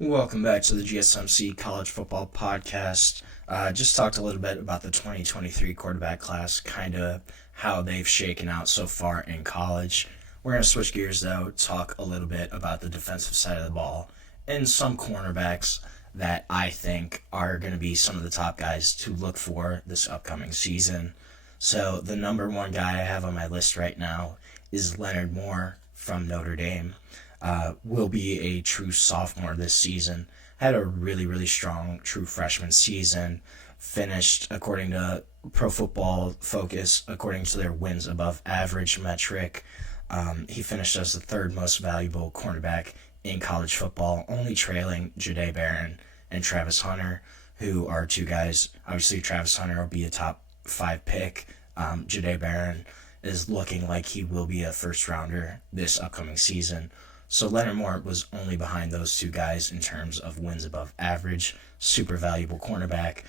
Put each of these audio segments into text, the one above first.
Welcome back to the GSMC College Football Podcast. Just talked a little bit about the 2023 quarterback class, kind of how they've shaken out so far in college. We're going to switch gears, though, talk a little bit about the defensive side of the ball and some cornerbacks that I think are going to be some of the top guys to look for this upcoming season. So the number one guy I have on my list right now is Leonard Moore from Notre Dame. Will be a true sophomore this season. Had a really strong true freshman season. Finished, according to Pro Football Focus, according to their wins above average metric, he finished as the third most valuable cornerback in college football, only trailing Jahdae Barron and Travis Hunter, who are two guys. Obviously, Travis Hunter will be a top 5 pick. Jahdae Barron is looking like he will be a first rounder this upcoming season. So Leonard Moore was only behind those two guys in terms of wins above average. Super valuable cornerback.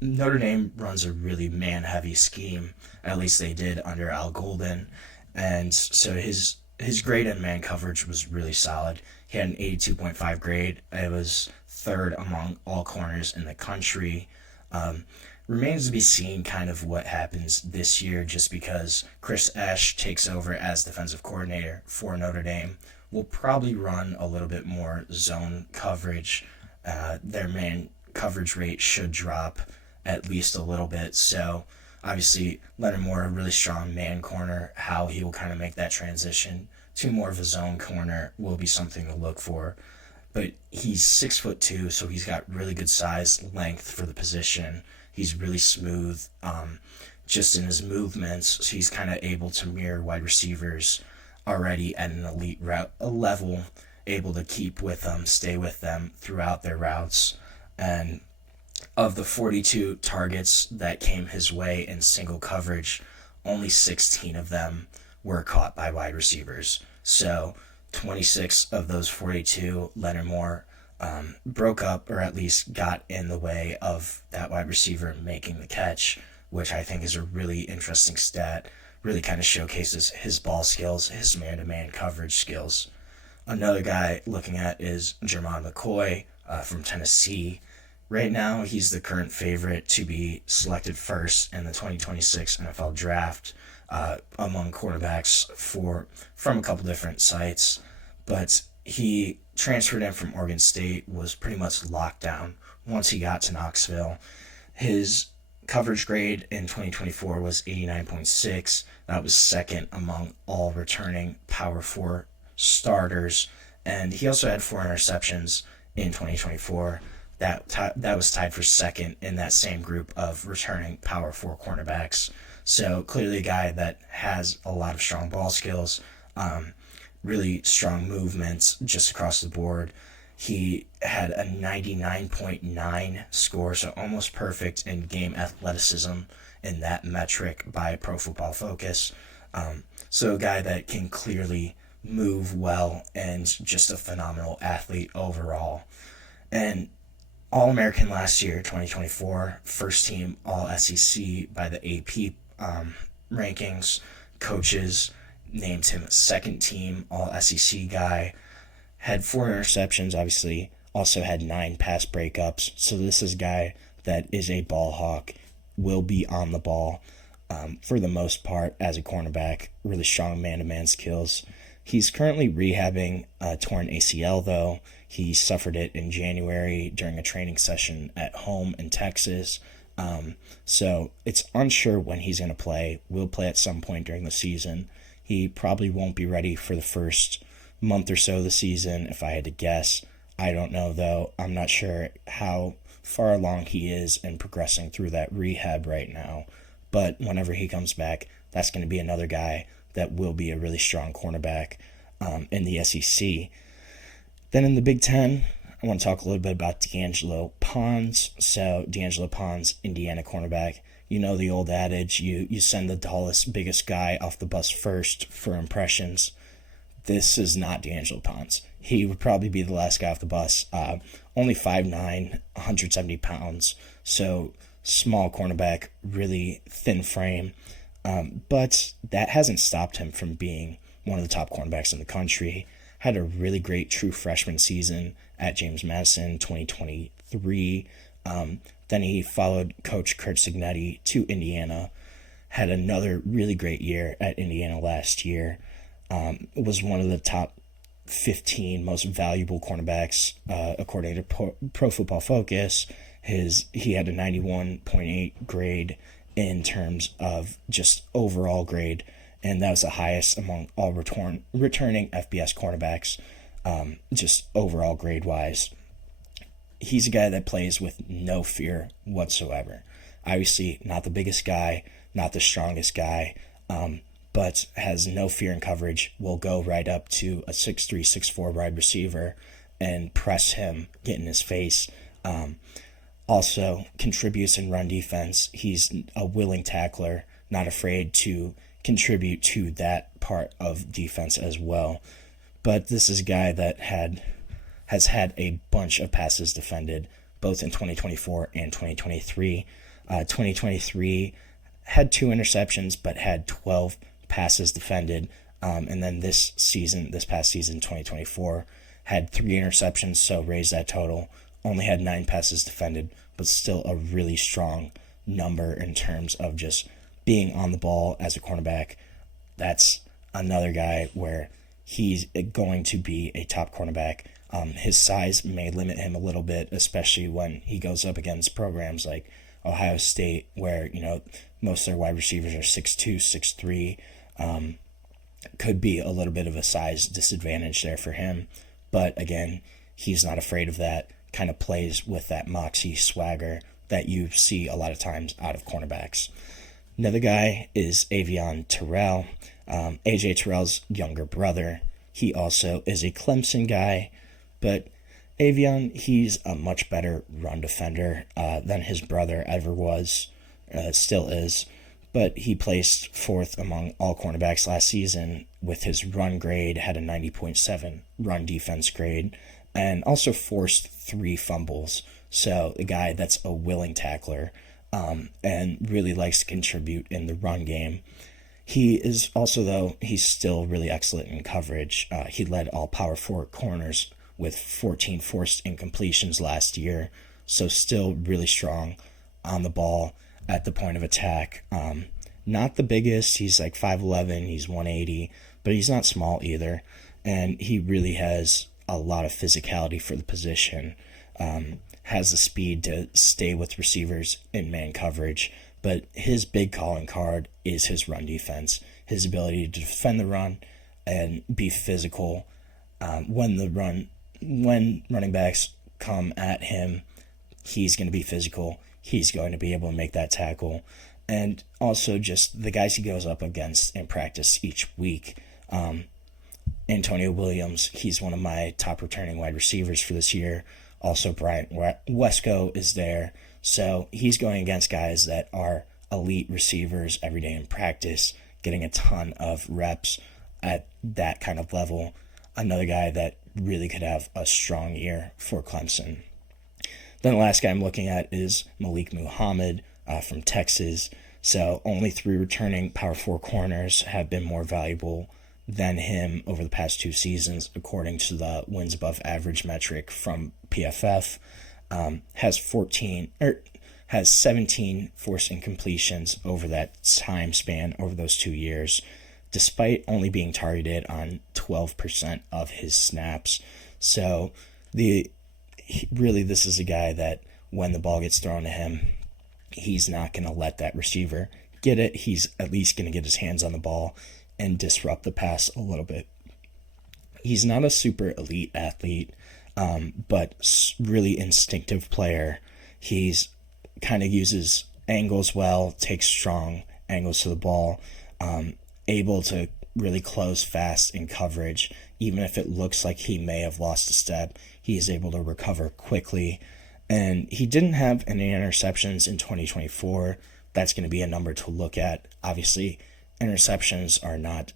Notre Dame runs a really man-heavy scheme. At least they did under Al Golden. And so his grade in man coverage was really solid. He had an 82.5 grade. It was third among all corners in the country. Remains to be seen kind of what happens this year, just because Chris Ash takes over as defensive coordinator for Notre Dame. Will probably run a little bit more zone coverage. Their man coverage rate should drop at least a little bit. So obviously Leonard Moore, a really strong man corner. How he will kind of make that transition to more of a zone corner will be something to look for. But he's 6'2", so he's got really good size, length for the position. He's really smooth, just in his movements. So he's kind of able to mirror wide receivers already at an elite route level, able to keep with them, stay with them throughout their routes. And of the 42 targets that came his way in single coverage, only 16 of them were caught by wide receivers. So 26 of those 42, Leonard Moore broke up, or at least got in the way of that wide receiver making the catch, which I think is a really interesting stat. Really kind of showcases his ball skills, his man-to-man coverage skills. Another guy looking at is Jermod McCoy from Tennessee. Right now, he's the current favorite to be selected first in the 2026 NFL Draft among cornerbacks from a couple different sites. But he transferred in from Oregon State, was pretty much locked down once he got to Knoxville. His coverage grade in 2024 was 89.6. That was second among all returning Power 4 starters. And he also had 4 interceptions in 2024. That was tied for second in that same group of returning Power 4 cornerbacks. So clearly a guy that has a lot of strong ball skills, really strong movements just across the board. He had a 99.9 score, so almost perfect in game athleticism in that metric by Pro Football Focus. So a guy that can clearly move well and just a phenomenal athlete overall. And All-American last year, 2024, first team All-SEC by the AP rankings. Coaches named him second team All-SEC guy. Had 4 interceptions, obviously. Also had 9 pass breakups. So this is a guy that is a ball hawk, will be on the ball for the most part as a cornerback. Really strong man-to-man skills. He's currently rehabbing a torn ACL, though. He suffered it in January during a training session at home in Texas. So it's unsure when he's going to play. Will play at some point during the season. He probably won't be ready for the first month or so of the season, if I had to guess. I don't know, though. I'm not sure how far along he is in progressing through that rehab right now. But whenever he comes back, that's going to be another guy that will be a really strong cornerback in the SEC. Then in the Big Ten, I want to talk a little bit about D'Angelo Pons. So D'Angelo Pons, Indiana cornerback. You know the old adage, you send the tallest, biggest guy off the bus first for impressions. This is not D'Angelo Pons. He would probably be the last guy off the bus. Only 5'9", 170 pounds. So small cornerback, really thin frame. But that hasn't stopped him from being one of the top cornerbacks in the country. had a really great true freshman season at James Madison 2023. Then he followed Coach Kurt Signetti to Indiana, had another really great year at Indiana last year, was one of the top 15 most valuable cornerbacks according to Pro Football Focus. He had a 91.8 grade in terms of just overall grade, and that was the highest among all returning FBS cornerbacks, just overall grade wise. He's a guy that plays with no fear whatsoever. Obviously, not the biggest guy, not the strongest guy, but has no fear in coverage, will go right up to a 6'3", 6'4" wide receiver and press him, get in his face. Also contributes in run defense. He's a willing tackler, not afraid to contribute to that part of defense as well. But this is a guy that has had a bunch of passes defended, both in 2024 and 2023. 2023 had 2 interceptions, but had 12 passes defended. And then this past season, 2024, had 3 interceptions, so raised that total. Only had 9 passes defended, but still a really strong number in terms of just being on the ball as a cornerback. That's another guy where he's going to be a top cornerback. His size may limit him a little bit, especially when he goes up against programs like Ohio State, where most of their wide receivers are 6'2", 6'3". Could be a little bit of a size disadvantage there for him. But again, he's not afraid of that. Kind of plays with that moxie swagger that you see a lot of times out of cornerbacks. Another guy is Avion Terrell, AJ Terrell's younger brother. He also is a Clemson guy, but Avion, he's a much better run defender than his brother ever was, still is. But he placed 4th among all cornerbacks last season with his run grade, had a 90.7 run defense grade, and also forced 3 fumbles. So a guy that's a willing tackler and really likes to contribute in the run game. He is also, though, he's still really excellent in coverage. He led all Power 4 corners with 14 forced incompletions last year. So still really strong on the ball at the point of attack. Not the biggest. He's like 5'11", he's 180, but he's not small either. And he really has a lot of physicality for the position. Has the speed to stay with receivers in man coverage, but his big calling card is his run defense, his ability to defend the run and be physical. When running backs come at him, he's going to be physical. He's going to be able to make that tackle. And also just the guys he goes up against in practice each week. Antonio Williams, he's one of my top returning wide receivers for this year. Also, Bryant Wesco is there. So he's going against guys that are elite receivers every day in practice, getting a ton of reps at that kind of level. Another guy that really could have a strong year for Clemson. Then the last guy I'm looking at is Malik Muhammad from Texas. So only 3 returning Power 4 corners have been more valuable than him over the past 2 seasons, according to the wins above average metric from PFF. Has 17 forced incompletions over that time span over those 2 years, despite only being targeted on 12% of his snaps. So this is a guy that when the ball gets thrown to him, he's not going to let that receiver get it. He's at least going to get his hands on the ball and disrupt the pass a little bit. He's not a super elite athlete, but really instinctive player. He's kind of uses angles well, takes strong angles to the ball, able to really close fast in coverage. Even if it looks like he may have lost a step, he is able to recover quickly. And he didn't have any interceptions in 2024. That's going to be a number to look at. Obviously, interceptions are not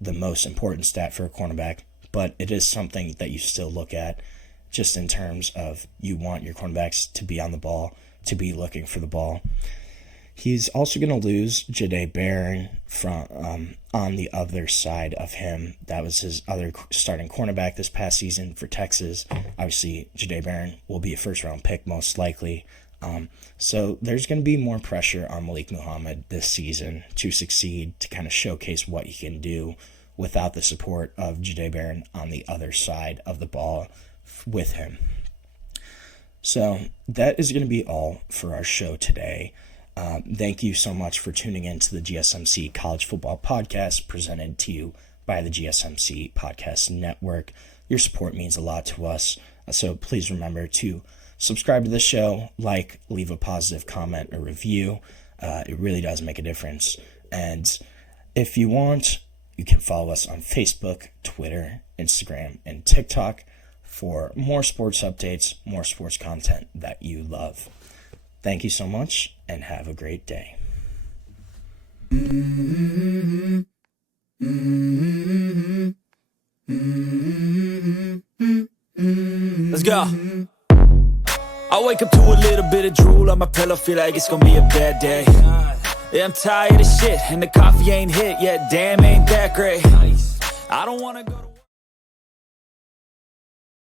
the most important stat for a cornerback, but it is something that you still look at just in terms of you want your cornerbacks to be on the ball, to be looking for the ball. He's also going to lose Jahdae Barron from on the other side of him. That was his other starting cornerback this past season for Texas. Obviously, Jahdae Barron will be a first-round pick most likely. So there's going to be more pressure on Malik Muhammad this season to succeed, to kind of showcase what he can do without the support of Jahdae Barron on the other side of the ball with him. So that is going to be all for our show today. Thank you so much for tuning in to the GSMC College Football Podcast, presented to you by the GSMC Podcast Network. Your support means a lot to us, so please remember to subscribe to the show, leave a positive comment or review. It really does make a difference. And if you want, you can follow us on Facebook, Twitter, Instagram, and TikTok for more sports updates, more sports content that you love. Thank you so much, and have a great day. Let's go. I wake up to a little bit of drool on my pillow, feel like it's gonna be a bad day. Yeah, I'm tired of shit, and the coffee ain't hit yet, damn, ain't that great. I don't wanna go to